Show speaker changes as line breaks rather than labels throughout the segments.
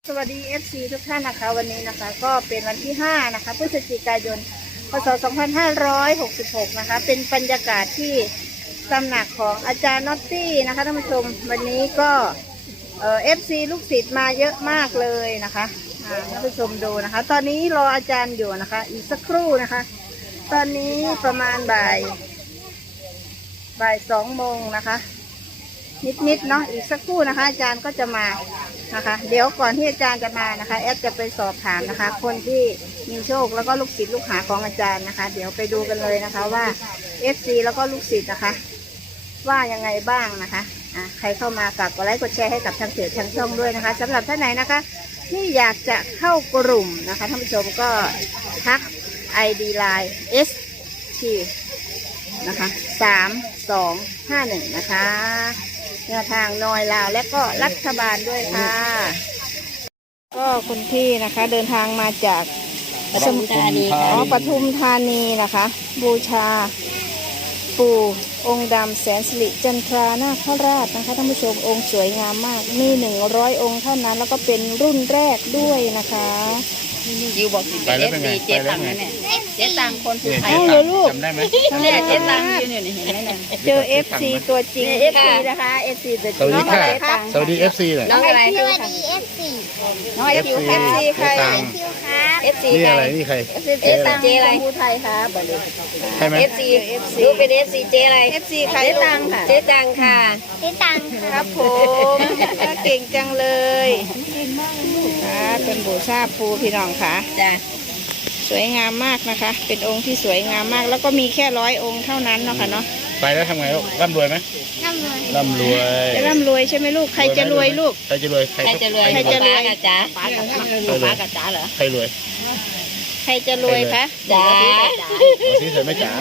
สวัสดี FC ทุกท่านนะคะวันนี้นะคะก็เป็นวันที่5นะคะพฤศจิกายนพศ2566นะคะเป็นบรรยากาศที่ตำหนักของอาจารย์น็อตตี้นะคะท่านผู้ชมวันนี้ก็FC ลูกศิษย์มาเยอะมากเลยนะคะท่านผู้ชมดูนะคะตอนนี้รออาจารย์อยู่นะคะอีกสักครู่นะคะตอนนี้ประมาณบ่าย2 โมงนะคะนิดเนาะอีกสักครู่นะคะอาจารย์ก็จะมานะคะเดี๋ยวก่อนที่อาจารย์จะมานะคะแอดจะไปสอบถามนะคะคนที่มีโชคแล้วก็ลูกศิษย์ลูกหาของอาจารย์นะคะเดี๋ยวไปดูกันเลยนะคะว่า FC แล้วก็ลูกศิษย์นะคะว่ายังไงบ้างนะคะใครเข้ามาฝากกดไลค์กดแชร์ให้กับทางเพจทางช่องด้วยนะคะสำหรับท่านไหนนะคะที่อยากจะเข้ากลุ่มนะคะท่านผู้ชมก็ทัก ID Line ST นะคะ3251นะคะแนวทางนอยลาวและก็รัฐบาลด้วยค่ะก็คุณพี่นะคะเดินทางมาจากปทุมธานีปทุมธานีนะคะบูชาปู่องค์ดำแสนสิริจันทรานาคราชนะคะท่านผู้ชมองค์สวยงามมากมี100 องค์เท่านั้นแล้วก็เป็นรุ่นแรกด้วยนะคะ
ยิวบอกสิเป็นFCเจ๊ตังนั่นแหละเจ๊ตังคนสุดท้าย
เอาเลยลูก
จำได้ไหม
เนี่ยเจ๊ตังยืนอยู่นี่เห็นไหมเนี่ย
เจอ FC ตัวจริง FC นะคะ FC ตัวจริงน้องอะไรคะ
สวัสดี FC เลย
น้องอะไร
สวัสดี FC
น้องFC
FC ใคร
คิวครับ
FC
นี่
ใคร
อะไรนี่ใคร
เจ๊ตังเจ๊อะไร
ผู้ไทยค่ะบริ
ใช่ไหม
FC ดูเป็น FC เจ๊อะไร
FC ใครตังค่ะ
เจ๊ตังค่ะ
พี่ตัง
ครับผมเก่งจังเลยค่ะเป็นบูชาปูพี่น้องค่ะ
จ้ะ
สวยงามมากนะคะเป็นองค์ที่สวยงามมากแล้วก็มีแค่100 องค์เท่านั้นเนาะค่ะเนาะ
ไปแล้วทำไงลูกร่ำรวยไหม
น้ำมัน
ร่ำรวย
จะร่ำรวยใช่ไหมลูกใครจะรวยลูก
ใครจะรวย
ใครจะรวย
ใครจะรวย
ป้ากับจ๋าป้ากับจ๋าเหรอ
ใครรวย
ใครจะรวยคะ
จ๋า
มาซื้อใส่ไหมจ๋าร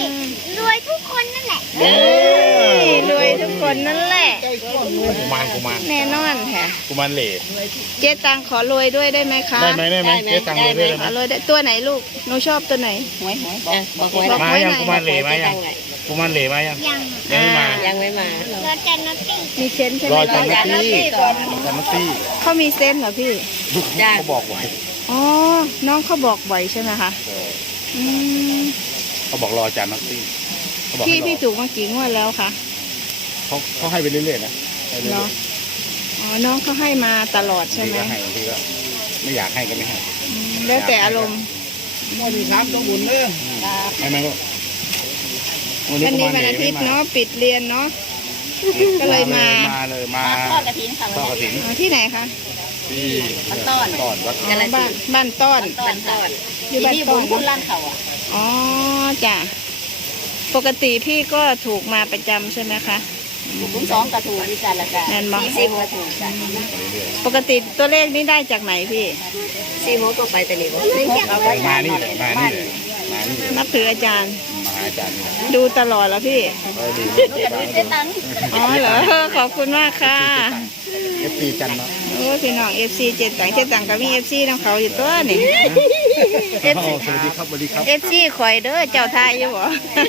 วยทุกคนนั่นแหละ
เอ้ยรวยทุกคนนั่นแหละ
กุมาร
แน่นอนค่ะ
กุมารเหล่
เจ๊ตังขอรวยด้วยได้ไหมคะ
ได้ไหมเจ๊ตังรวยได้ไหม
ขอรวยได้ตัวไหนลูกหนูชอบตัวไหน
หวยบอกหวย
มายังกุมารเหล่มายังกุมารเหล่มายัง
ยัง
ยังไม่มา
ยังไม่มา
เราจะนัดติ
มีเซนส์ใช่ไห
ร
ม
อจันท
คะ
ร์ตี้จันทร์ตี้
เขามีเซนส์เหรอพี่
เขาบอกไว้
อ๋อน้องเขาบอกบ่อยใช่ไหมคะอืม
เขาบอกรอจันทร์ตี้เขาบอก
พี่ถูกมากี่งวดแล้วคะ
เขาให้ไปเรื่อยๆนะให้เรื่อย
เนาะอ๋อน้องเขาให้มาตลอด
ๆ
ใช่ไหม
บางทีก็ให้บางทีก็ไม่อยากให้ก็ไม่ให้
แล้วแต่อารมณ์
ไม่มีช้ำต้องบุญเรื่องใช่ไหมลูก
วันนี้วันอาทิตย์เนาะปิดเรียนเนาะก็เลยมา
เลยมา
ทอดกระถิ่นค่ะ
ทอดกระถิ่น
อ๋อที่ไหนคะ
ที่
ต้อน
ตอนวัด
อ๋อบ้านต้อน
ต้อน
อยู่บ้าน
ที่
ต้
บุ
อน
ญคุณร้านเขาอ่ะ
อ๋อจ้ะปกติพี่ก็ถูกมาประจำใช่ไหมคะ
คุณ2กระถูกดีจันละกัน4 6กระถูกจ้ะ
ปกติตัวเลขนี้ได้จากไหนพี่
4 6ก็ไปแต่นี่4 6เอาไว้
มานี่เลยมานี่เลยมานี่เลย
นับถืออาจารย์
มาหาอาจารย์นี่
ดูตลอดแล้วพี่
ดี
กับเจ๊ตัง
อ๋อเหรอขอบคุณมากค่ะ
FC จันทร์เนาะ
โอ้พี่น้อง FC เจ็ดต่างกับมี FC น้องเขาอยู่ตัวนี่
สวัสดีครับสวัสดีครับ
FC ข่อยเด้อเจ้าทายอยู่บ่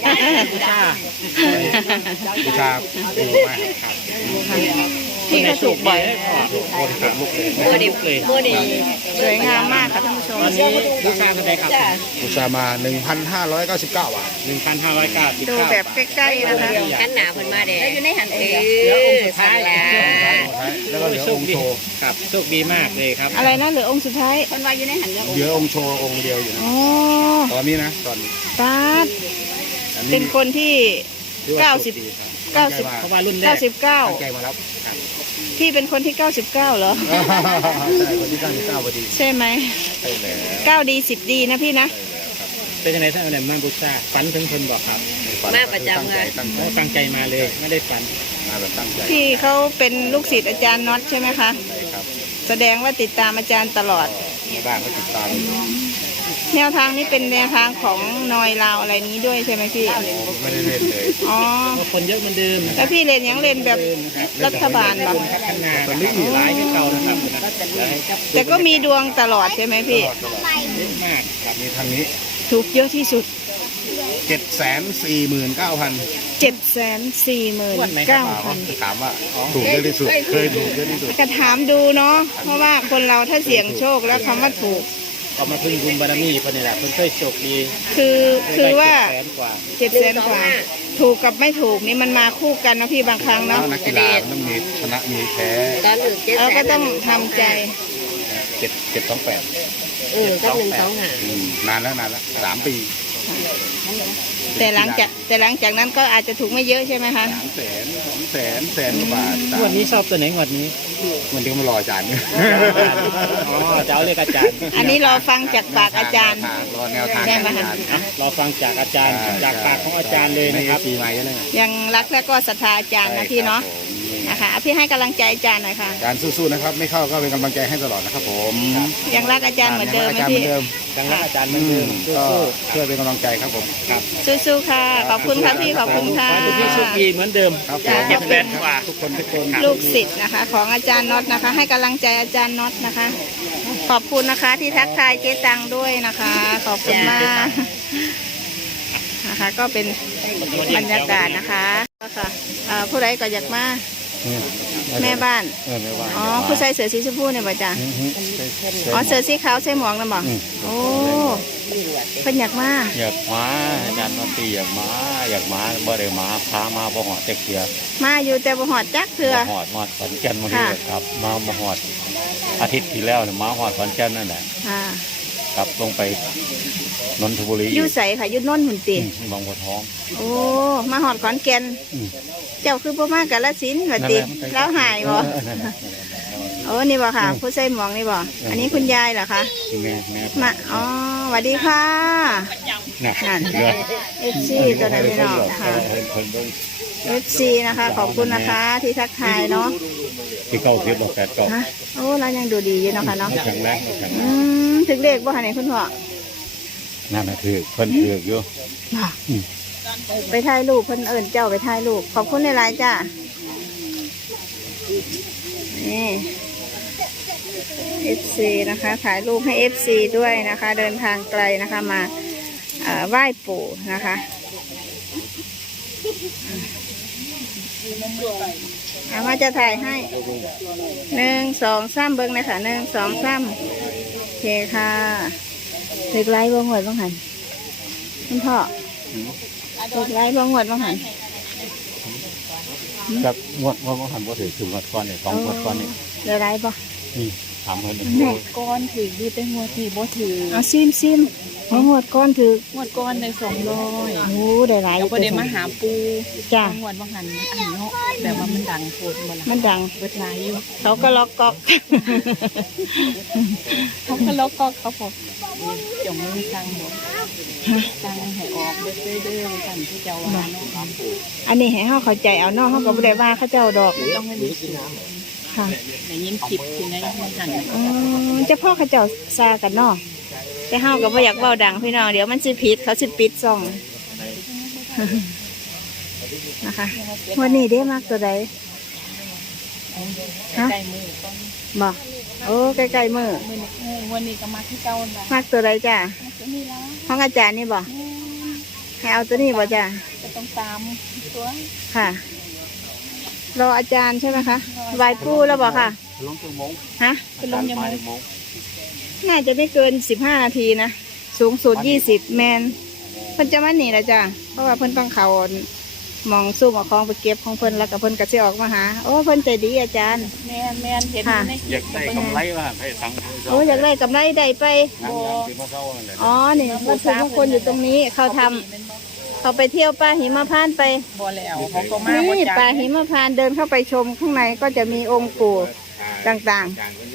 บูชาปูมากครับ
พี่ก็ถูกบ่อย
โคตรครับลูกเลย
โมเดลโมเดล
สวยงามมากค่ะท่านผู้ชม
บูชาเท่าไหร่ครับบูชามา 1,599 บาท
ดูแบบใกล้ๆนะคะ
กันหนาคนมาเด้อยู่ในหันสุดท้ายแล้ว
แล้วก็เหลือองค์โชว์
ครับโชคดีมากเลยครับ
อะไรนะเหลือองค์สุดท้าย
คนว่าอยู่ในหัน
เหลือองค์โชว์องค์เดียวอยู่นะ
อ๋อ
ตอนนี้นะตอนนี้
ตาด
อั
เป็นคนที่
ถือว่าโชคดีครับ
เพราะว่ารุ่นแรก
ตั้งใจมารับครับ
99พี่เป็นคนที่99เหรอ
ใช่วันที่99พอดี
ใช่ไหม
ใช่แล้ว
9 ดี 10 ดีนะพี่นะ
เป็นยังไงท่านเนี่ยมาบูชาฝันถึงคนบอกครับ
มาประจำ
ตั้งใจ
ตั้งใจมาเลยไม่ได้ฝัน
มาแบบตั้งใจ
พี่เขาเป็นลูกศิษย์อาจารย์น็อตใช่ไหมคะ
ใช่ครับ
แสดงว่าติดตามอาจารย์ตลอด
ในบ้านเขาติดตาม
แนวทางนี้เป็นแนวทางของนอยลาวอะไรนี้ด้วยใช่ไหมพี่
ไม่ได้เล่นเลย
อ๋อ
เพราะคนเยอะเหมือนเดิมนะค
แล้
รั
ว
บ
พี่เรียนยังเรียนแบบรัฐบาลแบบ
พัฒนาตอนนี้หลายให้เก่านะครับ
แต่ก็มีดวงตลอดใช่ไหมพี่
ตลอด
เยอะมากครับ
มีทางนี้
ถูกเยอะที่สุด
ท 749,000
749,000
ถามว่าถูกเยอะที่สุดเคยถูกเยอะที่สุด
ก็ถามดูเนาะเพราะว่าคนเราถ้าเสี่ยงโชคแล้วคำว่าถูก
ก็มาพึ่งบุญบารมีเพิ่นนี่แหละเพิ่นเคยโชคดี
คือว่า
ได้700,000 กว่า
700,000 กว่า ถูกกับไม่ถูกนี่มันมาคู่กันนะพี่บางครั้งเนาะ
นักกีฬาต้องมีชนะมีแพ้
ตอนอื่น700,000
เราก็ต้องทำใจ
728
ก็125
นานแล้ว3 ปี
แต่หลังจากนั้นก็อาจจะถูกไม่เยอะใช่ไหมคะ
แสนกว่าบาท
งวดนี้ชอบตัวไหนงวดนี้
มันเดี๋ยวมารออาจารย์
อ๋อจะเอาเลขอาจารย์
อันนี้รอฟังจากปากอาจารย์
รอแนวทาง
ได้ไหมคะ
เราฟังจากอาจารย์จากปากของอาจารย์เลยนะครับ
ปีใหม่ยังไง
ยังรักและก็ศรัทธาอาจารย์นะพี่เนาะนะคะพี่ให้กำลังใจอาจารย์หน่อยค่ะ
การสู้ๆนะครับ ไม่เข้าก็เป็นกำลังใจให้ตลอดนะครับผม
ยังรักอาจารย์เหมือนเดิมไหม
อาจารย์เหมื
พี่
อนเดิม
ดังนั้นอาจารย์เหมือนเดิม
ก็
สู้
ช่วยเป็นกำลังใจครับผมครับ
สู้ๆค่ะ ขอบคุณค่ะพี่ขอบคุณ
ๆข
ค่ะ
อให้ทุกที่โชคดีเหมือนเดิม
ครับผ
จ้ะ
ม
700,000 กว่า
ทุกคน
ลูกศิษย์นะคะ ของอาจารย์น็อตนะคะ ให้กำลังใจอาจารย์น็อตนะคะ ขอบคุณนะคะที่ทักทายเจ๊ตังด้วยนะคะ ขอบคุณมากนะคะ ก็เป็นบรรยากาศนะคะค่ะผู้ใดก็อยากมาแม่บ้าน
แม่บ้าน
อ๋อผู้ใส่เสื้อสีชมพูเนี่ยบ่จ้ะอ๋อเสื้อสีขาวใส่หมวกนะบ่โอ้เพิ่นอยากมา
อยากมาอาจารย์นนตรีอยากมาบ่ได้มาพามาบ่หอดจักเทื่อ
มาอยู่แต่บ่หอดจักเทื่อ
บ่หอดขอนแก่นมานี่
ค่ะ
ครับมาบ่หอดอาทิตย์ที่แล้วเนี่ยมาหอดขอนแก่นนั่นแหละ
ค่ะ
กลับลงไปนนทบุรี
อยู่ใสค่ะอยู่นนท์หุ่นติ
บางบัวทอง
โอ้มาหอดขอนแก่น
อืม
เจ้าคือบ่มากาฬสินธุ์ว่าติแล้วหายบ่ โอ้นี่บ่ค่ะ ผู้ใส่หมวกนี่บ่อันนี้คุณยายเหรอคะ
แม่
มาอ๋อสวัสดีค่ะ
น่ะ
นั่น
เรือ
FC ตัวไหนพี่น้องค่ะ
เพิ่นเบิ่ง
FC นะคะ ขอบคุณนะคะที่ทักทายเนาะ
ที่เก้าสิบบ่แปดเก้า
ฮะโอ้เรายังดูดีอยู่เนาะค่ะเนาะ
ครั้งแรก
ถึงเลขบ่คะเนี่ยคุณพ่อ
นั่นน่ะคือเพิ่นถือกอยู่
ไปถ่ายรูปเพิ่นเอิ้นเจ้าไปถ่ายรูปขอบคุณหลายๆจ้านี่ FC นะคะถ่ายรูปให้ FC ด้วยนะคะ เดินทางไกลนะคะมาไหว้ปู่นะคะเอามาจะถ่ายให้1 2 3เบิ้งเลยค่ะ1 2 3โอเคค่ะเล็กไล่บ่งวดบ้างหันคุณพ่อเล็กไล่บ่งวดบ้างหัน
กับงวดบ่หันบ่ถือถึงงวดก่อนนี่2งวดก่อนนี่
เล็กไล่บ่
นี่ถามเพิ่น
แม่
ก้อนถือดูแต่หัวที่บ่ถือ
เอาซิมบ่งวดก้อนถือ
หัวก้อนได้200
โอ้ได้หลาย
แล้วก็ได้มาหาปู
จ้า
หัวดบ่หันอันเนาะแบบว่ามันดังโพดบ่ล่ะ
มันดัง
เบิดหลายอยู่
เขาก็ล็อกก๊อก
เขาก็ล็อกก็เขาบอกจงมือสั่งหมดสั่งให้ออกเด้อสั่นที่เจ้าว่าเนาะ
อันนี้ให้เฮาเข้าใจเอาเนาะเฮาก็บ่ได้ว่าเขาเจ้าดอก
ต้องให้มี
ค่ะ
ในยินคลิปที่ในมันหัน
จะพ่อเขาเจ้าซากันเนาะแต่เฮาก็บ่อยากเว้าดังพี่น้องเดี๋ยวมันสิผิดเขาสิปิดซ่อง นะคะวันนี้ได้มากตัวใดฮะ
ใกล้มือต้อง
บอกโอ้ใกล้ๆมือ
มือวันนี้ก็มาที่เก่าละ
มากตัวใดจ้ะ
จะมีแล้ว
ห้องอาจารย์นี่บอกให้เอาตัวนี้บอกจ้ะ
จะต้องตามตัว
ค่ะ รออาจารย์ใช่ไหมคะไหวปูแล้วบอกค่ะ
ลงชั่วโมง
ฮะ
เป็นลมยังไง
น่าจะไม่เกิน15 นาทีนะสูงสุด20แมนเพิ่นจะมาหนีละจ้ะเพราะว่าเพิ่นต้องเขามองสู้มาคล้องไปเก็บของเพิ่นแล้วก็เพิ่นก็สิออกมาหาโอ้เพิ่นใจดีอาจารย์
แม่นเห็นในค
อ
ลิ
ยา
ป
กได้กำไรว่าให้สัง
โอ้อยากได้กำไรได้ไป
นั่งสิมาเซานั่นแหละ
อ๋อนี่วัตถุมงคลอยู่ตรงนี้เขาทำเขาไปเที่ยวป่าหิมพานต์ไป
บ่แล้วเขาก็มาบ่
นี่
จั
ป่าหิมพานต์เดินเข้าไปชมข้างในก็จะมีองค์ปู่ต่างๆ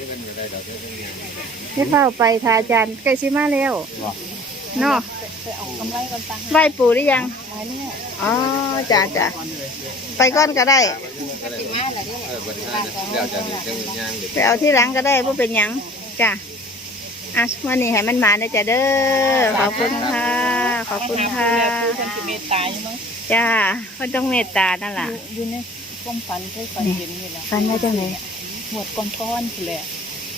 นี่เข้าไปทาอาจารย์ใกล้สิมาแล้วเนาะ
ไปเอากำไรก่อนตัง
ไหว้ปู่หรือยัง
หายแล้ว
อ๋อจ้ะจ้ะไปก้อนก็ได้
สิมาแล้วเนี่ย
ไปเอาที่หลังก็ได้เพราะเป็นหยังจ้ะอ่ะวันนี้ให้มันมานะจ้ะเด้อขอบคุณค่ะขอบคุณค่ะ
ผู้คนสิเมตตาอยู่มั้ง
จ้าเพิ่นต้องเมตตานั่นล่ะ
อยู่ในความฝันเคยฝันเห็นนี่แหละ
ฝันว่าจังไหน
หมวดก้อนๆคือแหละ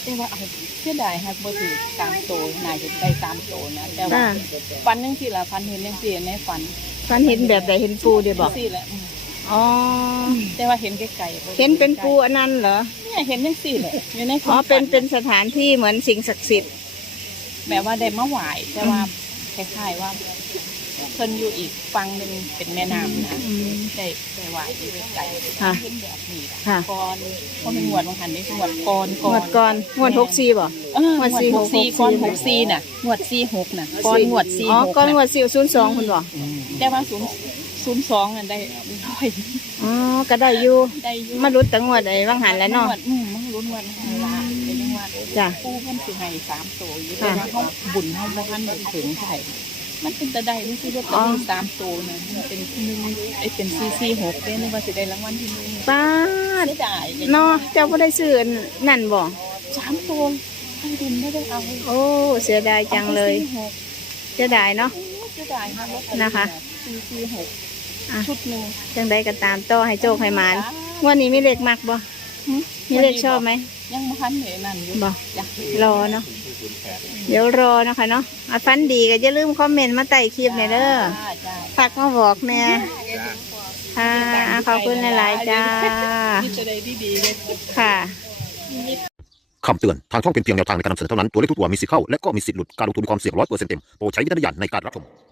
แต่ว่าเอาเสียดายครับบ่ถือตามโตนายจะได้ตามโตนะแต่ว่า
อ่า
ฝันจังซี่ล่ะฝันเห็นจังซี่ในฝัน
ฝันเห็นแบบใดเห็นปูเดี๋ยวบอก
ซี่แหละ
อ๋อ
แต่ว่าเห็นไกลๆ
เห็นเป็นปูอันนั้นเหรอ
เนี่ยเห็นจังซี่แหละอยู่ใน
อ๋อเป็นสถานที่เหมือนสิ่งศักดิ์สิทธิ์
แบบว่าได้มาไหว้แต่ว่าคล้ายๆว่าเพิ่นอยู่อีกฝั่งหนึงเป็นแม่น้ำนะ
อืม
ได้ไหว้อยู่ไกล
ค่ะ
เห็นแบบนี้ล่ะ
ค่ะ
ก่อนบ่เป็นงวดบางหันนี่งวดก่อน
งวดก่อนงวด64บ่
งวด
งวด
64ก่อน64น่ะงวด46น่ะก่อนงวด46
อ๋อก่อนงว
น่ะ
ด02คุณบอก
แต่ว่า02นั่นได้ร้อย
อ๋อก็ได้อยู่
ได้อยู่
มารุดแต่งวดไอ้ว่างหันแล้วเนาะ
มันลุ้นวันหันละเป็นยังว่า
จ้ะ
ผู้เพิ่นสิให้3ตัวอยู่
ค่ะ
แต่ว่าเฮาบุญเฮาบ่ทันได้ถึงไผมันเป็นตะได้มันสิลอตเตอรี่3ตัวน่ะมันเป็นเป็น446เด้นึกว่าสิได้รางวัลที่1
ป้าด
เสียดาย
เนาะเจ้าบ่ได้ซื้ออันนั่นบ่
3ตัวให้ดินไม่ได้เอา
โอ้เสียดายจังเลย
46
เสียดายเนาะ
เสียดายมาก
นะคะ
446
อ่ะ
ชุดหนึง
จังใดก็ตามต่อให้โชคให้หมานงวดนี้มีเลขมักบ่มีเลขชอบไหม
ยังบ่ทันได้นั่นอยู่
บ่
จ้ะ
รอเนาะเดี๋ยวรอนะคะเนาะอ่ะฟันดีก็อย่าลืมคอมเมนต์มาใต้คลิปเนี่ยเด้อ
จ้า
ฝากมาบอกแม่ค่ะขอบคุณหลายๆจ้า
นี่จะได้ดีๆเลย
ค่ะ
คำเตือน ทางช่องเป็นเพียงแนวทางในการนำเสนอเท่านั้น ตัวเลขทุกตัวมีสิทธิ์เข้า และก็มีสิทธิ์หลุด การลงทุนมีความเสี่ยง100%เต็ม โปรดใช้วิจารณญาณในการรับชม